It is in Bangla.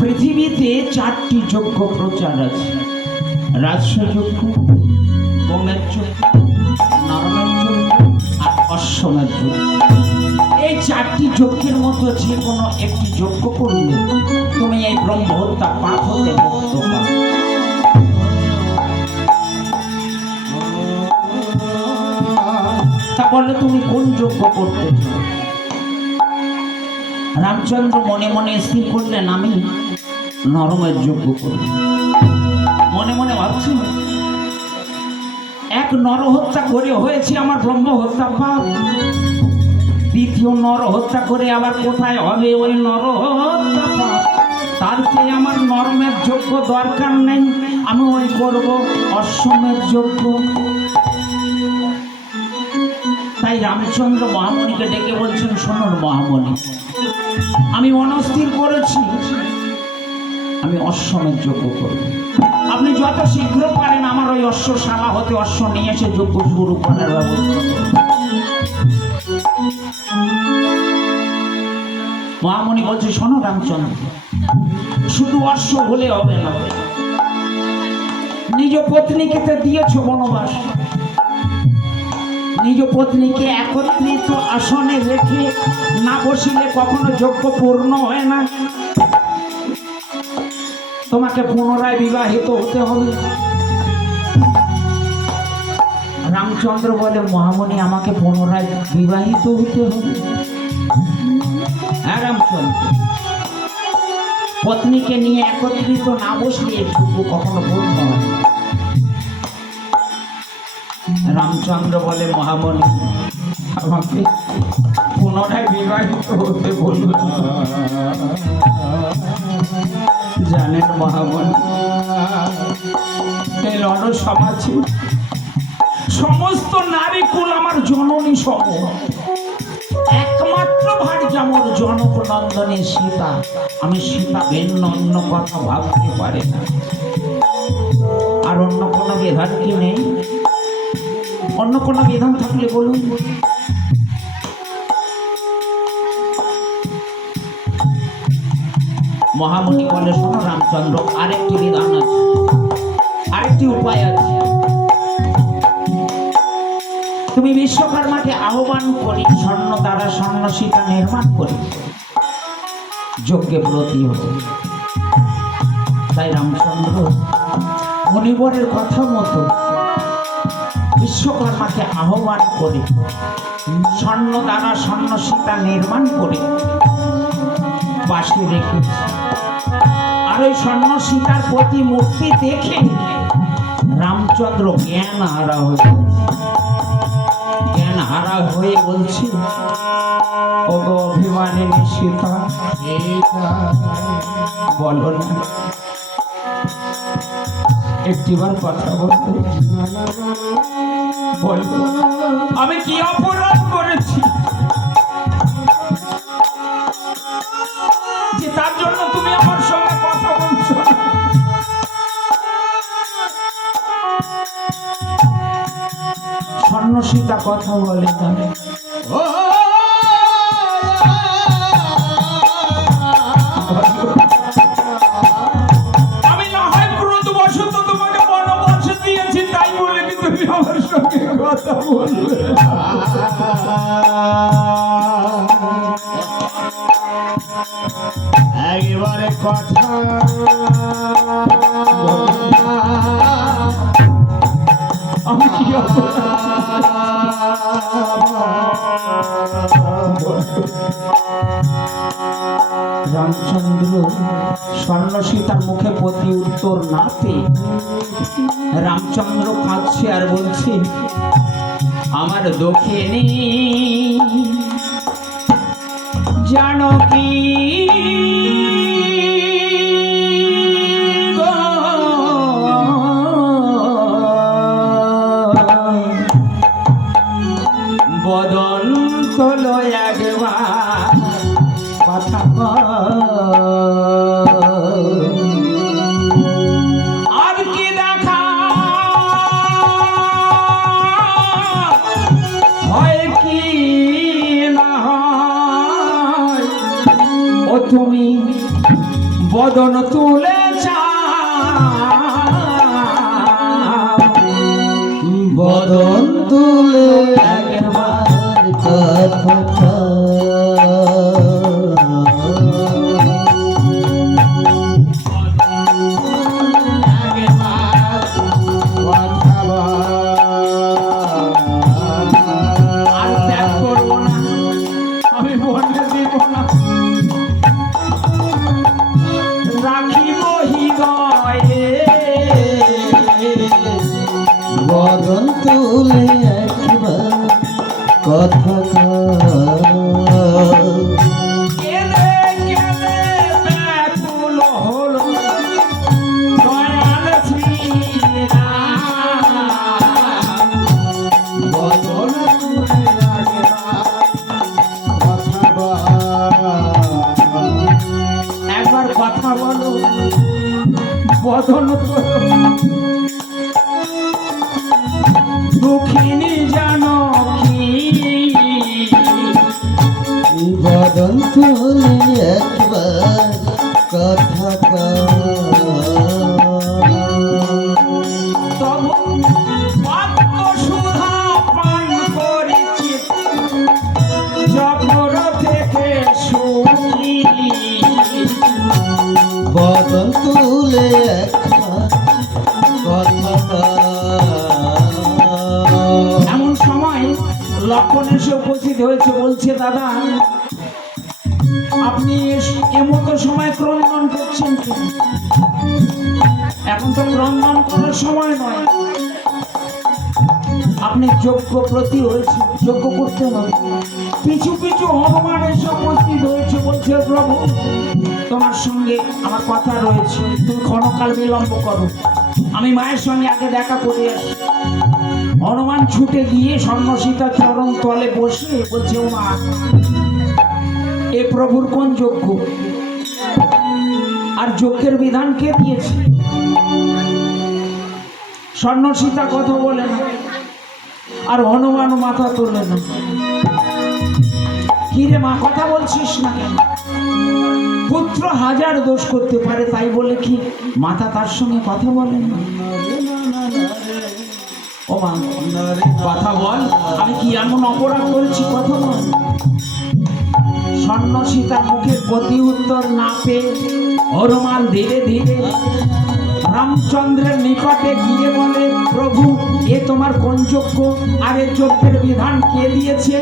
পৃথিবীতে 4টি যজ্ঞ প্রচার আছে। রাজসযজ্ঞ, হোমের যজ্ঞ, নরমের যজ্ঞ আর অশ্বমের যজ্ঞ। এই 4টি যজ্ঞের মধ্যে যে কোনো একটি যজ্ঞ করলে তুমি এই ব্রহ্মহত্যা পাপ হতে মুক্ত পাবে। তা বললে তুমি কোন যজ্ঞ করতে চাও? রামচন্দ্র মনে মনে স্থির করলেন আমি নরমের যজ্ঞ করব। মনে মনে ভাবছি এক নর হত্যা করে হয়েছে আমার ব্রহ্ম হত্যা পাপ, দ্বিতীয় নর হত্যা করে আবার কোথায় হবে ওই নর হত্যা পাপ। তার চেয়ে আমার নরমের যজ্ঞ দরকার নেই, আমি ওই করব অশ্বমের যজ্ঞ। তাই রামচন্দ্র মহামণিকে ডেকে বলছেন, শুনুন মহামণি, আমি মনস্থির করেছি আমি অশ্বমের যজ্ঞ করব। আপনি যত শীঘ্র পারেন আমার ওই অশ্বশালা হতে অশ্ব নিয়ে এসে যজ্ঞ শুরু করার ব্যবস্থা করুন। মহামণি বলছে, শোনো রামচন্দ্র, শুধু অশ্ব হলে হবে না, নিজ পত্নীকে তো দিয়েছ বনবাস, নিজ পত্নীকে একত্রিত আসনে রেখে না বসিলে কখনো যজ্ঞ পূর্ণ হয় না। তোমাকে পুনরায় বিবাহিত হতে হবে। রামচন্দ্র বলে, মহামণি আমাকে পুনরায় বিবাহিত হতে হবে? হ্যাঁ রামচন্দ্র, পত্নীকে নিয়ে একত্রিত না বসলে যজ্ঞ কখনো পূর্ণ হয় না। রামচন্দ্র বলে, মহামণি আমাকে পুনরায় বিবাহিত হতে বলুন। জানেন মহামণি, এই রণ সমাজে সমস্ত নারী কুল আমার জননী সম, একমাত্র ভার্য আমার জনক নন্দনে সীতা। আমি সীতা ভিন্ন অন্য কথা ভাবতে পারি না। আর অন্য কোনো বিধান কি নেই? অন্য কোনো বিধান থাকলে বলুন। মহামণি বলে, শোনো রামচন্দ্র, আরেকটি বিধান আছে, আরেকটি উপায় আছে। তুমি বিশ্বকর্মাকে আহ্বান করি, স্বর্ণ দ্বারা স্বর্ণ সীতা নির্মাণ করি, যজ্ঞে ব্রতী হবে। তাই রামচন্দ্র মুনিবরের কথা মতো বিশ্বকর্মাকে আহ্বান করে স্বর্ণ দ্বারা স্বর্ণ সীতা নির্মাণ করে পাশে রেখেছে। আর ওই স্বর্ণ সীতার প্রতি মূর্তি দেখে রামচন্দ্র জ্ঞান হারা হয়ে বলছে, ও গো অভিমানিনী সীতা, বলো না, একটিবার কথা বলতে বলবো, আমি কি অপরাধ করেছি যে তার জন্য তুমি আমার সঙ্গে কথা বলছো? স্বর্ণ সীতা কথা বলে না। আমি না হয় ক্রোধবশত তোমাকে বনবাস দিয়েছি, তাই বলে কি তুমি আমার সঙ্গে কথা বলবে? একেবারে কথা আমি কি রামচন্দ্র স্বর্ণ সীতার মুখে প্রতি উত্তর না পেয়ে রামচন্দ্র কাঁদছে আর বলছে, আমার দক্ষিণী জানকী বদন তোলো একবার কথা আর কি দেখা হয় কি না হয়, ও তুমি বদন তুলে চা বদন তুলে একবার কথা আর ত্যাগ করবো না, আমি বলে দিব না, রাখিব হৃদয়ে বদন তুলে একবার কথা কেঁদে কেঁদে ব্যাকুল হলো দয়াল শ্রীরাম। বদন তুলে একবার কথা বলো, বদন করো, দুঃখিনী জানকী বদন তুলে একবার কথা তব পদ্ম সুধা পান করেছি জগর থেকে সুখী। বদন তুলে একবার কথা এমন সময় লক্ষণ এসে উপস্থিত হয়েছে, বলছে দাদা আপনি এমতো সময় ক্রন্দন করছেন কেন? এখন তো ক্রন্দন করার সময় নয়, আপনি যজ্ঞ প্রতি হয়েছে, যজ্ঞ করতে হবে। পিছু পিছু হনুমান এসে উপস্থিত হয়েছে, বলছে প্রভু তোমার সঙ্গে আমার কথা রয়েছে, তুমি ক্ষণকাল বিলম্ব করো, আমি মায়ের সঙ্গে আগে দেখা করে আসি। হনুমান ছুটে গিয়ে স্বর্ণসীতার চরণ তলে বসে বলছে ও মা, এ প্রভুর কোন যজ্ঞ আর যজ্ঞের বিধান কে দিয়েছে? স্বর্ণসীতা কথা বলে না, আর হনুমান মাথা তোলে না। কি রে মা, কথা বলছিস না কেন? পুত্র হাজার দোষ করতে পারে, তাই বলে কি মাতা তার সঙ্গে কথা বলে না? ও মা কথা বল, আমি কি এমন অপরাধ করেছি? কথা বল। স্বর্ণসীতার মুখের প্রতি উত্তর না পেয়ে হনুমান ধীরে ধীরে রামচন্দ্রের নিকটে গিয়ে বলে প্রভু এ তোমার কোন যজ্ঞ আর এ যজ্ঞের বিধান কে দিয়েছে?